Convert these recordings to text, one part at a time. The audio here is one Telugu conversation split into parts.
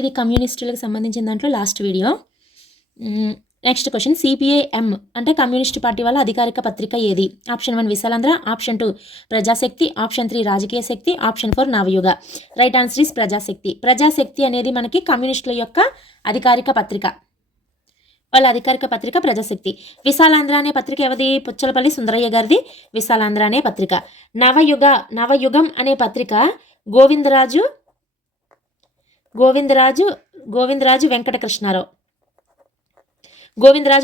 ఇది కమ్యూనిస్టులకు సంబంధించిన దాంట్లో last video. Next question, CPIM అంటే కమ్యూనిస్ట్ పార్టీ వాళ్ళ అధికారిక పత్రిక ఏది? Option 1 Visalaandhra, option 2 Prajasakti, option 3 Rajakeeya Shakti, option 4 Navayuga. Right answer is Prajasakti. Prajasakti అనేది మనకి కమ్యూనిస్టుల యొక్క అధికారిక పత్రిక, వాళ్ళ అధికారిక పత్రిక ప్రజాశక్తి. విశాలాంధ్ర అనే పత్రిక ఎవరిది? పుచ్చలపల్లి సుందరయ్య గారిది విశాలాంధ్ర అనే పత్రిక. నవయుగం అనే పత్రిక గోవిందరాజు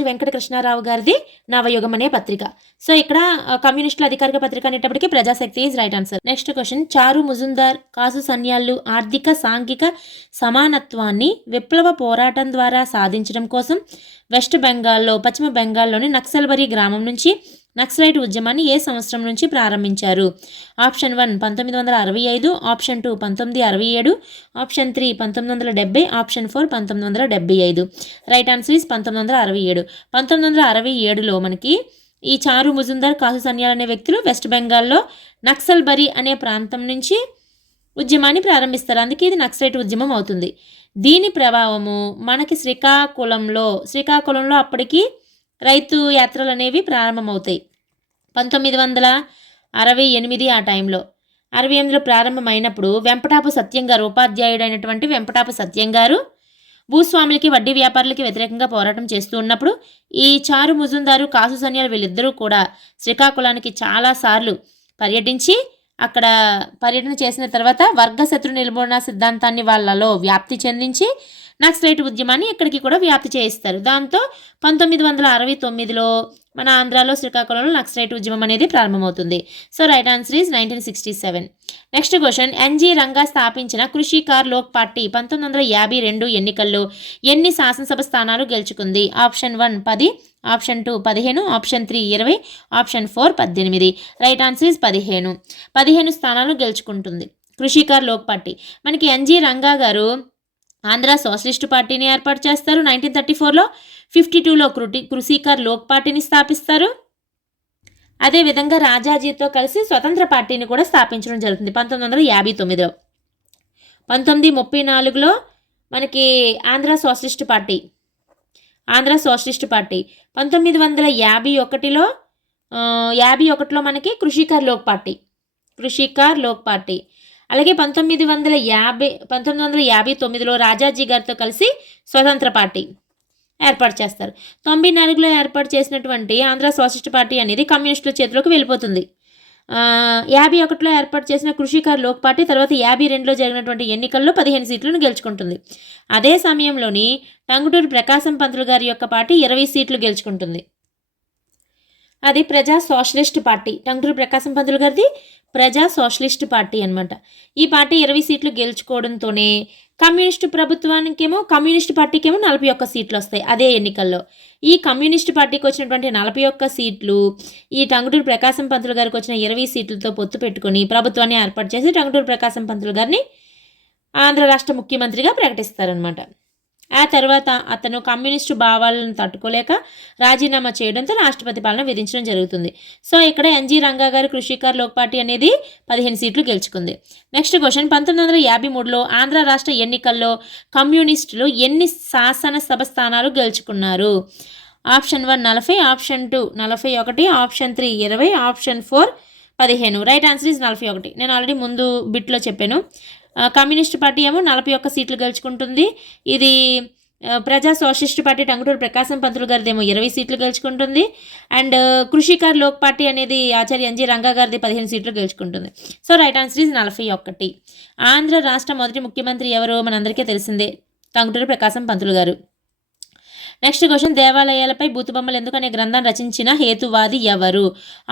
వెంకటకృష్ణారావు గారిది నవయుగం అనే పత్రిక. సో ఇక్కడ కమ్యూనిస్టుల అధికారిక పత్రిక అనేటప్పటికీ Prajasakti is right answer. Next question, Charu Majumdar కాసు సన్యాళ్ళు ఆర్థిక సాంఘిక సమానత్వాన్ని విప్లవ పోరాటం ద్వారా సాధించడం కోసం వెస్ట్ బెంగాల్లో పశ్చిమ బెంగాల్లోని నక్సల్బరీ గ్రామం నుంచి నక్సలైట్ ఉద్యమాన్ని ఏ సంవత్సరం నుంచి ప్రారంభించారు? Option 1 1965, option 2 1967, option 3 1970, option 4 1975. Right answer is 1967. 1967లో మనకి ఈ చారు ముజుందార్ కాసు సన్యాల్ అనే వ్యక్తులు వెస్ట్ బెంగాల్లో నక్సల్బరీ అనే ప్రాంతం నుంచి ఉద్యమాన్ని ప్రారంభిస్తారు. అందుకే ఇది నక్సలైట్ ఉద్యమం అవుతుంది. దీని ప్రభావము మనకి శ్రీకాకుళంలో అప్పటికి రైతు యాత్రలు అనేవి ప్రారంభమవుతాయి. 1968 ఆ టైంలో 68లో ప్రారంభమైనప్పుడు వెంపటాపు సత్యం గారు, ఉపాధ్యాయుడైనటువంటి వెంపటాపు సత్యం గారు భూస్వాములకి వడ్డీ వ్యాపారులకి వ్యతిరేకంగా పోరాటం చేస్తూ ఉన్నప్పుడు ఈ చారు ముజుందారు కాసు సన్యాలు వీళ్ళిద్దరూ కూడా శ్రీకాకుళానికి చాలాసార్లు పర్యటించి అక్కడ పర్యటన చేసిన తర్వాత వర్గశత్రు నిర్మూలన సిద్ధాంతాన్ని వాళ్ళలో వ్యాప్తి చెందించి నక్సలైట్ ఉద్యమాన్ని ఇక్కడికి కూడా వ్యాప్తి చేయిస్తారు. దాంతో 1969లో మన ఆంధ్రాలో శ్రీకాకుళంలో నక్సలైట్ ఉద్యమం అనేది ప్రారంభమవుతుంది. So right answer is 1967. Next question, NG Ranga స్థాపించిన కృషికార్ లోక్ పార్టీ 1952 ఎన్నికల్లో ఎన్ని శాసనసభ స్థానాలు గెలుచుకుంది? Option 1 10, option 2 15, option 3 20, option 4 18. Right answer is 15 స్థానాలు గెలుచుకుంటుంది కృషికార్ లోక్ పార్టీ. మనకి ఎన్జి రంగా గారు ఆంధ్ర సోషలిస్టు పార్టీని ఏర్పాటు చేస్తారు 1934లో. 52లో కృషికార్ లోక్ పార్టీని స్థాపిస్తారు. అదేవిధంగా రాజాజీతో కలిసి స్వతంత్ర పార్టీని కూడా స్థాపించడం జరుగుతుంది 1959లో. 1934లో మనకి ఆంధ్ర సోషలిస్టు పార్టీ 1951లో మనకి కృషికార్ లోక్ పార్టీ. అలాగే 1959లో రాజాజీ గారితో కలిసి స్వతంత్ర పార్టీ ఏర్పాటు చేస్తారు. 94లో ఏర్పాటు చేసినటువంటి ఆంధ్ర సోషలిస్ట్ పార్టీ అనేది కమ్యూనిస్టుల చేతిలోకి వెళ్ళిపోతుంది. 51లో ఏర్పాటు చేసిన కృషికార్ లోక్ పార్టీ తర్వాత 52లో జరిగినటువంటి ఎన్నికల్లో 15 సీట్లను గెలుచుకుంటుంది. అదే సమయంలోని టంగుటూరి ప్రకాశం పంతులు గారి యొక్క పార్టీ 20 సీట్లు గెలుచుకుంటుంది. అది ప్రజా సోషలిస్ట్ పార్టీ. టంగుటూరి ప్రకాశం పంతులు గారిది ప్రజా సోషలిస్ట్ పార్టీ అనమాట. ఈ పార్టీ 20 సీట్లు గెలుచుకోవడంతోనే కమ్యూనిస్టు పార్టీకేమో 41 సీట్లు వస్తాయి అదే ఎన్నికల్లో. ఈ కమ్యూనిస్టు పార్టీకి వచ్చినటువంటి 41 సీట్లు ఈ టంగుటూరి ప్రకాశం పంతులు గారికి వచ్చిన 20 సీట్లతో పొత్తు పెట్టుకొని ప్రభుత్వాన్ని ఏర్పాటు చేసి టంగుటూరి ప్రకాశం పంతులు గారిని ఆంధ్ర రాష్ట్ర ముఖ్యమంత్రిగా ప్రకటిస్తారనమాట. ఆ తర్వాత అతను కమ్యూనిస్టు భావాలను తట్టుకోలేక రాజీనామా చేయడంతో రాష్ట్రపతి పాలన విధించడం జరుగుతుంది. సో ఇక్కడ ఎన్జి రంగా గారు కృషికార్ లోక్ పార్టీ అనేది 15 సీట్లు గెలుచుకుంది. నెక్స్ట్ క్వశ్చన్, 1953లో ఆంధ్ర రాష్ట్ర ఎన్నికల్లో కమ్యూనిస్టులు ఎన్ని శాసనసభ స్థానాలు గెలుచుకున్నారు? Option 1 40, option 2 41, option 3 20, option 4 15. Right answer is 41. నేను ఆల్రెడీ ముందు బిట్లో చెప్పాను. కమ్యూనిస్ట్ పార్టీ ఏమో 41 సీట్లు గెలుచుకుంటుంది. ఇది ప్రజా సోషలిస్ట్ పార్టీ టంగుటూరి ప్రకాశం పంతులు గారిదేమో 20 సీట్లు గెలుచుకుంటుంది. అండ్ కృషికార్ లోక్ పార్టీ అనేది ఆచార్య ఎన్జి రంగా గారిది 15 సీట్లు గెలుచుకుంటుంది. So right answer is 41. Andhra రాష్ట్ర మొదటి ముఖ్యమంత్రి ఎవరో మనందరికీ తెలిసిందే, టంగుటూరి ప్రకాశం పంతులు గారు. నెక్స్ట్ క్వశ్చన్, దేవాలయాలపై బూతుబొమ్మలు ఎందుకు అనే గ్రంథాన్ని రచించిన హేతువాది ఎవరు?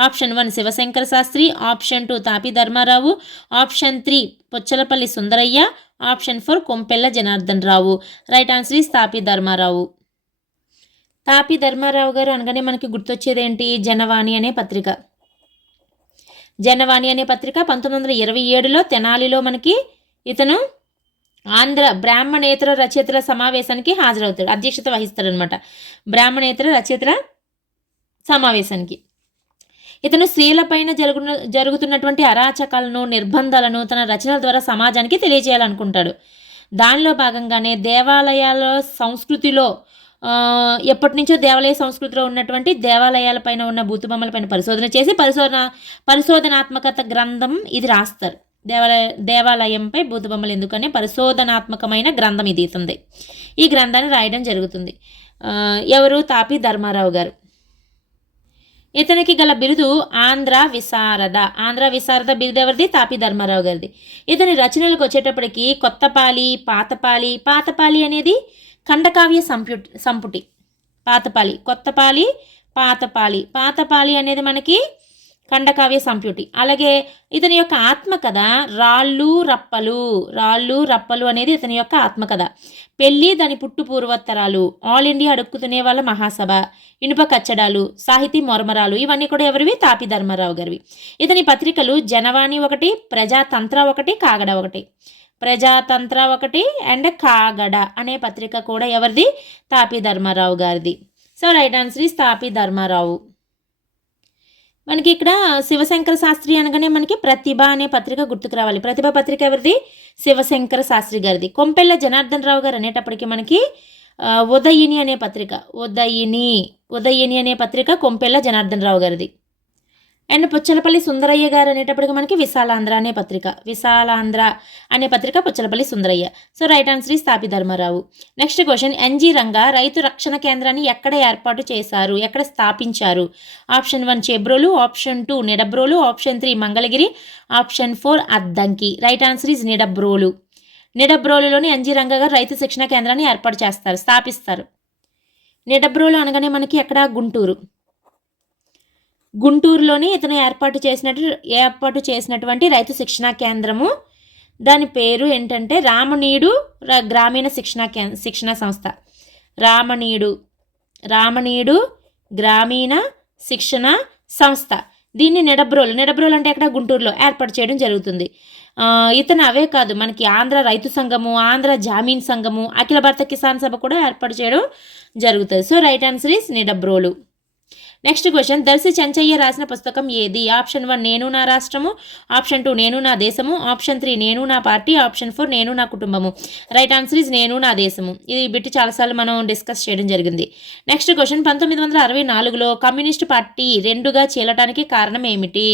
Option 1 Sivasankara Sastri, option 2 Tapi Dharmarao, option 3 Puchalapalli Sundarayya, option 4 Kompella Janardhan Rao. Right answer is Tapi Dharmarao. Tapi Dharmarao గారు అనగానే మనకి గుర్తొచ్చేది ఏంటి? జనవాణి అనే పత్రిక. 1927లో తెనాలిలో మనకి ఇతను ఆంధ్ర బ్రాహ్మణేతర రచయితల సమావేశానికి హాజరవుతాడు, అధ్యక్షత వహిస్తాడు అనమాట. బ్రాహ్మణేతర రచయితల సమావేశానికి ఇతను స్త్రీలపైన జరుగుతున్నటువంటి అరాచకాలను నిర్బంధాలను తన రచనల ద్వారా సమాజానికి తెలియజేయాలనుకుంటాడు. దానిలో భాగంగానే దేవాలయాల సంస్కృతిలో ఎప్పటి నుంచో దేవాలయ సంస్కృతిలో ఉన్నటువంటి దేవాలయాలపైన ఉన్న బూతుబొమ్మలపైన పరిశోధన చేసి పరిశోధనాత్మకత గ్రంథం ఇది రాస్తారు. దేవాలయంపై బూతుబొమ్మలు ఎందుకనే పరిశోధనాత్మకమైన గ్రంథం ఇది ఇతుంది. ఈ గ్రంథాన్ని రాయడం జరుగుతుంది. ఎవరు? తాపి ధర్మారావు గారు. ఇతనికి గల బిరుదు ఆంధ్ర విశారద. ఆంధ్ర విశారద బిరుదు ఎవరిది? తాపి ధర్మారావు గారిది. ఇతని రచనలకు వచ్చేటప్పటికి కొత్తపాలి, పాతపాలి. పాతపాలి అనేది ఖండకావ్య సంపుటి. పాతపాలి, కొత్తపాలి, పాతపాలి. పాతపాలి అనేది మనకి ఖండకావ్య సంపుటి. అలాగే ఇతని యొక్క ఆత్మకథ రాళ్ళు రప్పలు. రాళ్ళు రప్పలు అనేది ఇతని యొక్క ఆత్మకథ. పెళ్ళి, దాని పుట్టు పూర్వోత్తరాలు, ఆల్ ఇండియా అడుక్కుతునే వాళ్ళ మహాసభ, ఇనుప కచ్చడాలు, సాహితీ మొరమరాలు, ఇవన్నీ కూడా ఎవరివి? తాపి ధర్మారావు గారివి. ఇతని పత్రికలు జనవాణి ఒకటి, ప్రజాతంత్ర ఒకటి, కాగడ ఒకటి. ప్రజాతంత్ర ఒకటి అండ్ కాగడ అనే పత్రిక కూడా ఎవరిది? తాపి ధర్మారావు గారిది. So right answer is Tapi Dharmarao. మనకి ఇక్కడ శివశంకర శాస్త్రి అనగానే మనకి ప్రతిభ అనే పత్రిక గుర్తుకు రావాలి. ప్రతిభ పత్రిక ఎవరిది? శివశంకర శాస్త్రి గారిది. కొంపెల్ల జనార్దన్ రావు గారు అనేటప్పటికి మనకి ఉదయిని అనే పత్రిక, ఉదయిని అనే పత్రిక కొంపెల్ల జనార్దన్ రావు గారిది. అండ్ పుచ్చలపల్లి సుందరయ్య గారు అనేటప్పటికి మనకి విశాలాంధ్ర అనే పత్రిక, విశాలాంధ్ర అనే పత్రిక Puchalapalli Sundarayya. So right answer is Tapi Dharmarao. Next question, NG Ranga రైతు రక్షణ కేంద్రాన్ని ఎక్కడ ఏర్పాటు చేశారు, ఎక్కడ స్థాపించారు? Option 1 Chebrolu, option 2 Nidubrolu, option 3 Mangalagiri, option 4 Addanki. Right answer is Nidubrolu. నిడబ్రోలులోని ఎన్జి రంగా గారు రైతు శిక్షణ కేంద్రాన్ని ఏర్పాటు చేస్తారు, స్థాపిస్తారు. నిడబ్రోలు అనగానే మనకి ఎక్కడ? గుంటూరు. గుంటూరులోని ఇతను ఏర్పాటు చేసినటువంటి రైతు శిక్షణా కేంద్రము, దాని పేరు ఏంటంటే రామనీడు గ్రామీణ శిక్షణా సంస్థ. రామనీడు గ్రామీణ శిక్షణ సంస్థ. దీన్ని నిడబ్రోలు అంటే ఎక్కడ? గుంటూరులో ఏర్పాటు చేయడం జరుగుతుంది. ఇతను అవే కాదు, మనకి ఆంధ్ర రైతు సంఘము, ఆంధ్ర జామీన్ సంఘము, అఖిల భారత కిసాన్ సభ కూడా ఏర్పాటు చేయడం జరుగుతుంది. So right answer is Nidubrolu. Next question, Darsi Chenchayya రాసిన పుస్తకం ఏది? ఆప్షన్ 1 నేను నా రాష్ట్రము, ఆప్షన్ 2 నేను నా దేశము, ఆప్షన్ 3 నేను నా పార్టీ, ఆప్షన్ 4 నేను నా కుటుంబము. రైట్ ఆన్సర్ ఈజ్ నేను నా దేశము. ఇది బిట్టి చాలాసార్లు మనం డిస్కస్ చేయడం జరిగింది. నెక్స్ట్ క్వశ్చన్, 1964లో కమ్యూనిస్ట్ పార్టీ 2గా చీలటానికి కారణం ఏమిటి?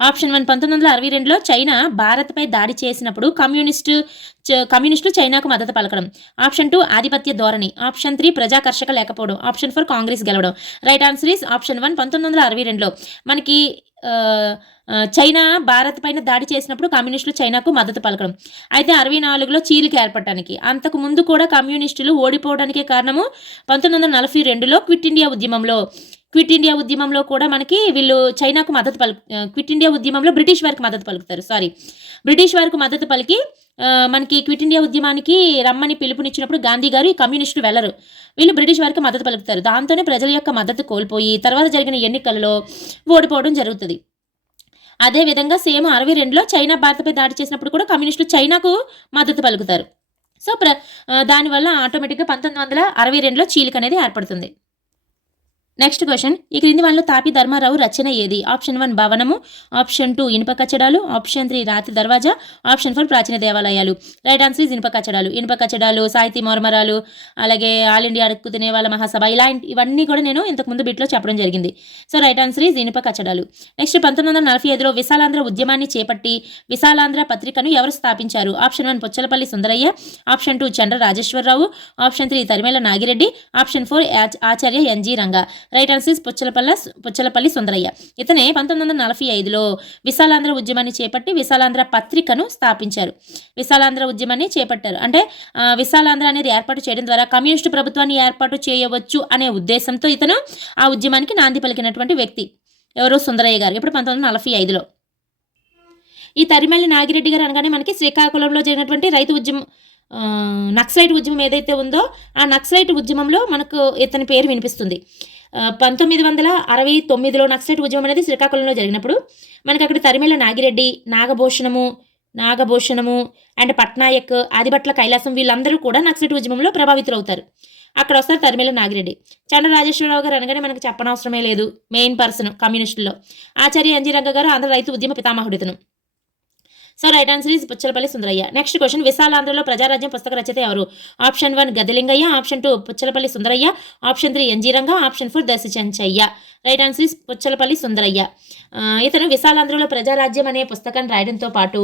ఆప్షన్ 1 1962లో చైనా భారత్పై దాడి చేసినప్పుడు కమ్యూనిస్టులు చైనాకు మద్దతు పలకడం. ఆప్షన్ 2 ఆధిపత్య ధోరణి. ఆప్షన్ 3 ప్రజాకర్షక లేకపోవడం. ఆప్షన్ 4 కాంగ్రెస్ గెలవడం. రైట్ ఆన్సర్ ఈస్ ఆప్షన్ 1 1962లో మనకి చైనా భారత్ పైన దాడి చేసినప్పుడు కమ్యూనిస్టులు చైనాకు మద్దతు పలకడం. అయితే 64లో చీలిక ఏర్పడటానికి, అంతకు ముందు కూడా కమ్యూనిస్టులు ఓడిపోవడానికి కారణము 1942లో క్విట్ ఇండియా ఉద్యమంలో కూడా మనకి వీళ్ళు చైనాకు మద్దతు క్విట్ ఇండియా ఉద్యమంలో బ్రిటిష్ వారికి మద్దతు పలుకుతారు. బ్రిటిష్ వారికి మద్దతు పలికి మనకి క్విట్ ఇండియా ఉద్యమానికి రమ్మని పిలుపునిచ్చినప్పుడు గాంధీ గారు ఈ కమ్యూనిస్టులు వెళ్లరు, వీళ్ళు బ్రిటిష్ వారికి మద్దతు పలుకుతారు. దాంతోనే ప్రజల యొక్క మద్దతు కోల్పోయి తర్వాత జరిగిన ఎన్నికలలో ఓడిపోవడం జరుగుతుంది. అదేవిధంగా సేమ్ 62లో చైనా భారత్పై దాడి చేసినప్పుడు కూడా కమ్యూనిస్టులు చైనాకు మద్దతు పలుకుతారు. సో దానివల్ల ఆటోమేటిక్గా 1962లో చీలిక అనేది ఏర్పడుతుంది. నెక్స్ట్ క్వశ్చన్, ఈ క్రింది వాళ్ళలో తాపి ధర్మారావు రచన ఏది? ఆప్షన్ 1 భవనము, ఆప్షన్ 2 ఇనుప కచ్చడాలు, ఆప్షన్ 3 రాతి దర్వాజా, ఆప్షన్ 4 ప్రాచీన దేవాలయాలు. రైట్ ఆన్సర్ ఈజ్ ఇనుప కచ్చడాలు, సాహితీ మొరమరాలు, అలాగే ఆల్ ఇండియా అడుక్కు తినే వాళ్ళ మహాసభ, ఇవన్నీ కూడా నేను ఇంతకుముందు బిట్లో చెప్పడం జరిగింది. సో రైట్ ఆన్సర్ ఈజ్ ఇనుప కచ్చడాలు. నెక్స్ట్ 1945లో విశాలాంధ్ర ఉద్యమాన్ని చేపట్టి విశాలాంధ్ర పత్రికను ఎవరు స్థాపించారు? Option 1 Puchalapalli Sundarayya, option 2 Chandra Rajeswara Rao, option 3 Tarimela Nagi Reddy, option 4 Acharya NG Ranga. Right answer is Puchalapalli Sundarayya. ఇతనే 1945లో విశాలాంధ్ర ఉద్యమాన్ని చేపట్టి విశాలాంధ్ర పత్రికను స్థాపించారు. విశాలాంధ్ర ఉద్యమాన్ని చేపట్టారు అంటే విశాలాంధ్ర అనేది ఏర్పాటు చేయడం ద్వారా కమ్యూనిస్టు ప్రభుత్వాన్ని ఏర్పాటు చేయవచ్చు అనే ఉద్దేశంతో ఇతను ఆ ఉద్యమానికి నాంది పలికినటువంటి వ్యక్తి. ఎవరు? సుందరయ్య గారు. ఇప్పుడు 1945లో. ఈ తరిమల్లి నాగిరెడ్డి గారు అనగానే మనకి శ్రీకాకుళంలో జరిగినటువంటి రైతు ఉద్యమం, నక్సలైట్ ఉద్యమం ఏదైతే ఉందో ఆ నక్సలైట్ ఉద్యమంలో మనకు ఇతని పేరు వినిపిస్తుంది. 1969లో నక్సలైట్ ఉద్యమం అనేది శ్రీకాకుళంలో జరిగినప్పుడు మనకి అక్కడ తరిమేల నాగిరెడ్డి, నాగభూషణము అండ్ పట్నాయక్, ఆదిభట్ల కైలాసం వీళ్ళందరూ కూడా నక్సలైట్ ఉద్యమంలో ప్రభావితులవుతారు. అక్కడ వస్తారు తరిమేల నాగిరెడ్డి. చంద్ర రాజేశ్వరరావు గారు అనగానే మనకు చెప్పనవసరమే లేదు, మెయిన్ పర్సన్ కమ్యూనిస్టుల్లో. ఆచార్య ఎన్జి రంగా గారు ఆంధ్ర రైతు ఉద్యమ పితామహుడితను. So right answer is Puchalapalli Sundarayya. Next question, విశాలాంధ్రలో ప్రజారాజ్యం పుస్తక రచయిత ఎవరు? Option 1 Gaddalingayya, option 2 Puchalapalli Sundarayya, option 3 NG Ranga, option 4 Darsi Chenchayya. Right answer is Puchalapalli Sundarayya. ఇతను విశాలాంధ్రలో ప్రజారాజ్యం అనే పుస్తకాన్ని రాయడంతో పాటు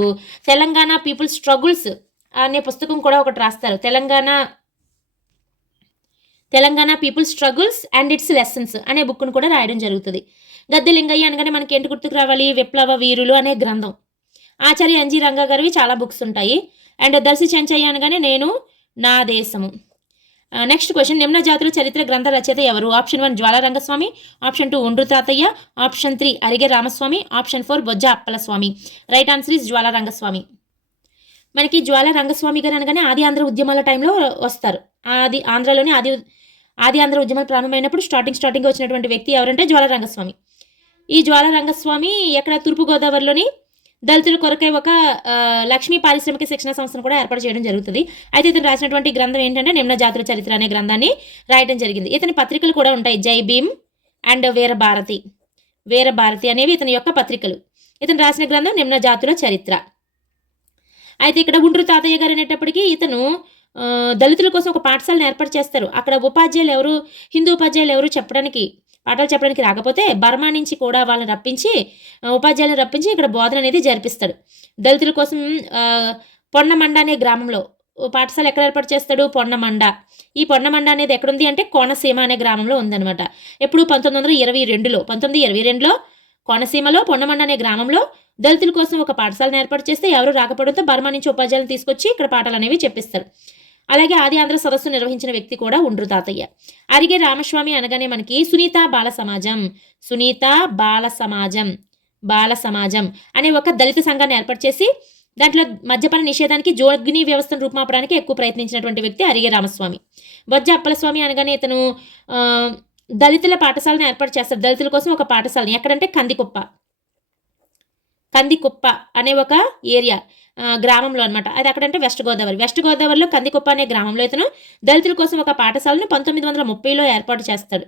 తెలంగాణ పీపుల్ స్ట్రగుల్స్ అనే పుస్తకం కూడా ఒకటి రాస్తారు. Telangana people struggles and it's lessons అనే బుక్ను కూడా రాయడం జరుగుతుంది. గద్దెలింగయ్య అనగానే మనకి ఏంటి గుర్తుకు రావాలి? విప్లవ వీరులు అనే గ్రంథం. ఆచార్య ఎన్జీ రంగా గారివి చాలా బుక్స్ ఉంటాయి. అండ్ దర్శి చెంచయ్య అనగానే నేను నా దేశము. నెక్స్ట్ క్వశ్చన్, నిమ్న జాతుల చరిత్ర గ్రంథ రచయిత ఎవరు? Option 1 Jwala Rangaswamy, option 2 Undru Tatayya, option 3 Arige Ramaswamy, option 4 Bojja Appalaswamy. Right answer is Jwala Rangaswamy. మనకి జ్వాల రంగస్వామి గారు అనగానే ఆది ఆంధ్ర ఉద్యమాల టైంలో వస్తారు. ఆంధ్రలోని ఆది ఆంధ్ర ఉద్యమాలు ప్రారంభమైనప్పుడు స్టార్టింగ్ వచ్చినటువంటి వ్యక్తి ఎవరంటే జ్వాల రంగస్వామి. ఈ జ్వాల రంగస్వామి ఎక్కడ తూర్పుగోదావరిలోని దళితుల కొరకై ఒక లక్ష్మీ పారిశ్రామిక శిక్షణ సంస్థను కూడా ఏర్పాటు చేయడం జరుగుతుంది. అయితే ఇతను రాసినటువంటి గ్రంథం ఏంటంటే నిమ్న జాతుల చరిత్ర అనే గ్రంథాన్ని రాయడం జరిగింది. ఇతని పత్రికలు కూడా ఉంటాయి. జై భీమ్ అండ్ వీరభారతి అనేవి ఇతని యొక్క పత్రికలు. ఇతను రాసిన గ్రంథం నిమ్న జాతుల చరిత్ర. అయితే ఇక్కడ ఉండ్రు తాతయ్య గారు అనేటప్పటికీ ఇతను దళితుల కోసం ఒక పాఠశాలను ఏర్పాటు చేస్తారు. అక్కడ హిందూ ఉపాధ్యాయులు ఎవరు పాఠాలు చెప్పడానికి రాకపోతే బర్మా నుంచి కూడా ఉపాధ్యాయులను రప్పించి ఇక్కడ బోధన అనేది జరిపిస్తాడు. దళితుల కోసం పొన్నమండ అనే గ్రామంలో పాఠశాల ఎక్కడ ఏర్పాటు చేస్తాడు? పొన్నమండ. ఈ పొన్నమండ అనేది ఎక్కడుంది అంటే కోనసీమ అనే గ్రామంలో ఉందన్నమాట. ఎప్పుడు 1922లో కోనసీమలో పొన్నమండ అనే గ్రామంలో దళితుల కోసం ఒక పాఠశాలను ఏర్పాటు చేస్తే ఎవరు రాకపోవడంతో బర్మా నుంచి ఉపాధ్యాయులను తీసుకొచ్చి ఇక్కడ పాఠాలు అనేవి చెప్పిస్తారు. అలాగే ఆది ఆంధ్ర సదస్సు నిర్వహించిన వ్యక్తి కూడా ఉండ్రు తాతయ్య. అరిగే రామస్వామి అనగానే మనకి సునీత బాల సమాజం అనే ఒక దళిత సంఘాన్ని ఏర్పాటు చేసి దాంట్లో మద్యపాన నిషేధానికి జోగిని వ్యవస్థను రూపుమాపడానికి ఎక్కువ ప్రయత్నించినటువంటి వ్యక్తి అరిగే రామస్వామి. బొజ్జ అప్పలస్వామి అనగానే ఇతను దళితుల పాఠశాలను ఏర్పాటు చేస్తారు. దళితుల కోసం ఒక పాఠశాలని ఎక్కడంటే కందికుప్ప అనే ఒక ఏరియా గ్రామంలో అనమాట. అది అక్కడంటే వెస్ట్ గోదావరిలో కందికుప్ప అనే గ్రామంలో ఇతను దళితుల కోసం ఒక పాఠశాలను 1930లో ఏర్పాటు చేస్తాడు.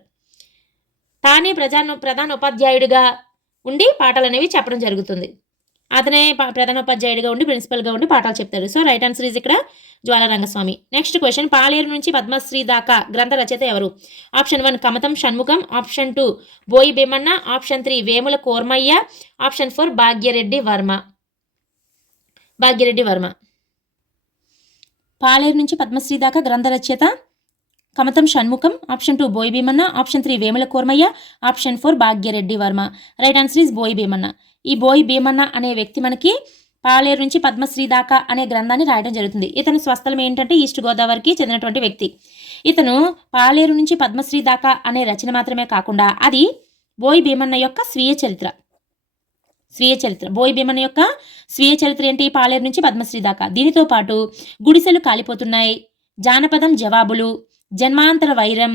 తానే ప్రధాన ఉపాధ్యాయుడిగా ఉండి పాఠాలు అనేవి చెప్పడం జరుగుతుంది. అతనే ప్రధానోపాధ్యాయుడిగా ఉండి ప్రిన్సిపల్గా ఉండి పాఠాలు చెప్తారు. సో రైట్ ఆన్సర్ ఈజ్ ఇక్కడ జ్వాల రంగస్వామి. నెక్స్ట్ క్వశ్చన్, పాలేరు నుంచి పద్మశ్రీ దాకా గ్రంథ రచయిత ఎవరు? Option 1 Kamatham Shanmukham, option 2 Boyi Bheemanna, option 3 Vemula Kormayya, option 4 Bhagyareddy Varma. పాలేరు నుంచి పద్మశ్రీ దాకా గ్రంథ రచయిత Kamatham Shanmukham, option 2 Boyi Bheemanna, option 3 Vemula Kormayya, option 4 Bhagyareddy Varma. Right answer is Boyi Bheemanna. ఈ బోయి భీమన్న అనే వ్యక్తి మనకి పాలేరు నుంచి పద్మశ్రీ దాకా అనే గ్రంథాన్ని రాయడం జరుగుతుంది. ఇతని స్వస్థలం ఏంటంటే ఈస్ట్ గోదావరికి చెందినటువంటి వ్యక్తి. ఇతను పాలేరు నుంచి పద్మశ్రీ దాకా అనే రచన మాత్రమే కాకుండా అది బోయి భీమన్న యొక్క స్వీయ చరిత్ర. బోయి భీమన్న యొక్క స్వీయ చరిత్ర ఏంటి? పాలేరు నుంచి పద్మశ్రీ దాకా. దీనితో పాటు గుడిసెలు కాలిపోతున్నాయి, జానపదం జవాబులు, జన్మాంతర వైరం,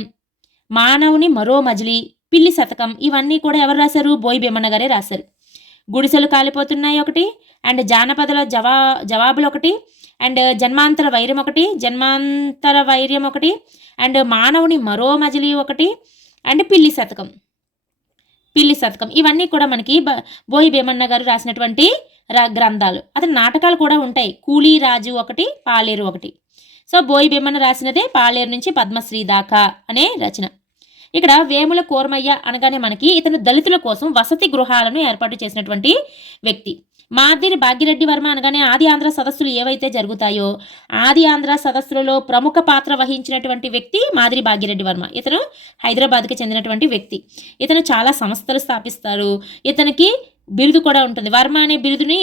మానవుని మరో మజిలీ, పిల్లి శతకం, ఇవన్నీ కూడా ఎవరు రాశారు? బోయి భీమన్న గారే రాశారు. గుడిసెలు కాలిపోతున్నాయి ఒకటి, అండ్ జానపదల జవాబులు ఒకటి, అండ్ జన్మాంతర వైర్యం ఒకటి, అండ్ మానవుని మరో మజిలీ ఒకటి, అండ్ పిల్లి శతకం, ఇవన్నీ కూడా మనకి బోయి భీమన్న గారు రాసినటువంటి గ్రంథాలు. అతని నాటకాలు కూడా ఉంటాయి. కూలీ రాజు ఒకటి, పాలేరు ఒకటి. సో బోయి భీమన్న రాసినదే పాలేరు నుంచి పద్మశ్రీ దాకా అనే రచన. ఇక్కడ వేముల కోర్మయ్య అనగానే మనకి ఇతను దళితుల కోసం వసతి గృహాలను ఏర్పాటు చేసినటువంటి వ్యక్తి. మాదిరి భాగ్యరెడ్డి వర్మ అనగానే ఆది ఆంధ్ర సదస్సులు ఏవైతే జరుగుతాయో ఆది ఆంధ్ర సదస్సులలో ప్రముఖ పాత్ర వహించినటువంటి వ్యక్తి మాదిరి భాగ్యరెడ్డి వర్మ. ఇతను హైదరాబాద్కి చెందినటువంటి వ్యక్తి. ఇతను చాలా సంస్థలు స్థాపిస్తారు. ఇతనికి బిరుదు కూడా ఉంటుంది. వర్మ అనే బిరుదుని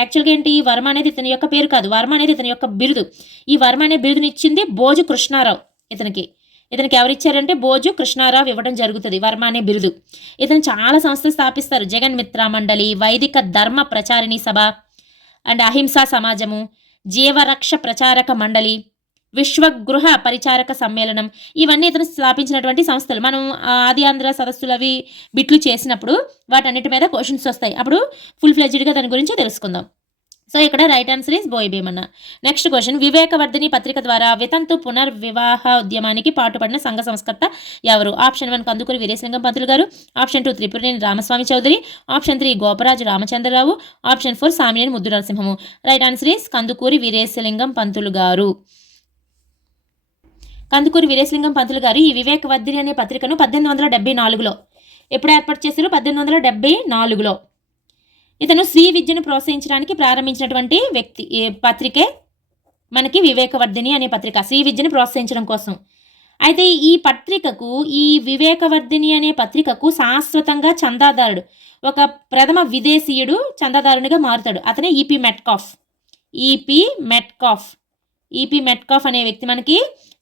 యాక్చువల్గా ఏంటి, వర్మ అనేది ఇతని యొక్క పేరు కాదు, వర్మ అనేది ఇతని యొక్క బిరుదు. ఈ వర్మ అనే బిరుదుని ఇచ్చింది భోజు కృష్ణారావు. ఇతనికి ఎవరిచ్చారంటే భోజు కృష్ణారావు ఇవ్వడం జరుగుతుంది వర్మ అనే బిరుదు. ఇతను చాలా సంస్థలు స్థాపిస్తారు. జగన్ మిత్ర మండలి, వైదిక ధర్మ ప్రచారిణి సభ, అండ్ అహింసా సమాజము, జీవరక్ష ప్రచారక మండలి, విశ్వగృహ పరిచారక సమ్మేళనం, ఇవన్నీ ఇతను స్థాపించినటువంటి సంస్థలు. మనం ఆది ఆంధ్ర సదస్సులు అవి బిట్లు చేసినప్పుడు వాటన్నిటి మీద క్వశ్చన్స్ వస్తాయి. అప్పుడు ఫుల్ ఫ్లెడ్జ్డ్గా దాని గురించి తెలుసుకుందాం. సో ఇక్కడ రైట్ ఆన్సర్ ఈస్ బోయి భీమన్న. నెక్స్ట్ క్వశ్చన్, వివేకవర్ధిని పత్రిక ద్వారా వితంతు పునర్వివాహ ఉద్యమానికి పాటుపడిన సంఘ సంస్కర్త ఎవరు? ఆప్షన్ 1 కందుకూరి వీరేశలింగం పంతులు గారు, option 2 Tripuraneni Ramaswamy Chowdary, option 3 Goparaju Ramachandrarao, option 4 Samineni Muddu Narasimham. Right answer is Kandukuri Veeresalingam Pantulu గారు. కందుకూరి వీరేశలింగం పంతులు గారు ఈ వివేకవర్ధిని అనే పత్రికను 1874లో ఎప్పుడు ఏర్పాటు చేశారు? 1874లో. ఇతను స్త్రీ విద్యను ప్రోత్సహించడానికి ప్రారంభించినటువంటి పత్రికే మనకి వివేకవర్ధిని అనే పత్రిక, స్త్రీ విద్యను ప్రోత్సహించడం కోసం. అయితే ఈ వివేకవర్ధిని అనే పత్రికకు శాశ్వతంగా చందాదారుడు, ఒక ప్రథమ విదేశీయుడు చందాదారునిగా మారుతాడు. అతనే ఈపీ మెట్కాఫ్ అనే వ్యక్తి మనకి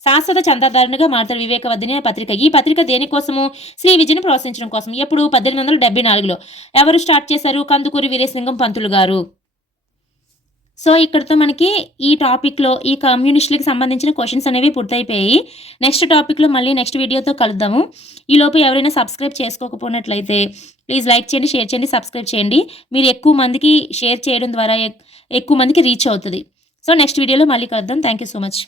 శాశ్వత చందాదారునిగా మారుతాడు వివేకవర్ధిని అనే పత్రిక. ఈ పత్రిక దేనికోసము? స్త్రీ విద్యను ప్రోత్సహించడం కోసం. ఎప్పుడు? 1874లో. ఎవరు స్టార్ట్ చేశారు? కందుకూరి వీరేశలింగం పంతులు గారు. సో ఇక్కడితో మనకి ఈ టాపిక్లో ఈ కమ్యూనిస్టులకు సంబంధించిన క్వశ్చన్స్ అనేవి పూర్తయిపోయాయి. నెక్స్ట్ టాపిక్లో మళ్ళీ నెక్స్ట్ వీడియోతో కలుద్దాము. ఈలోపు ఎవరైనా సబ్స్క్రైబ్ చేసుకోకపోయినట్లయితే ప్లీజ్ లైక్ చేయండి, షేర్ చేయండి, సబ్స్క్రైబ్ చేయండి. మీరు ఎక్కువ మందికి షేర్ చేయడం ద్వారా ఎక్కువ మందికి రీచ్ అవుతుంది. సో నెక్స్ట్ వీడియోలో మళ్ళీ కలుద్దాం. Thank you so much.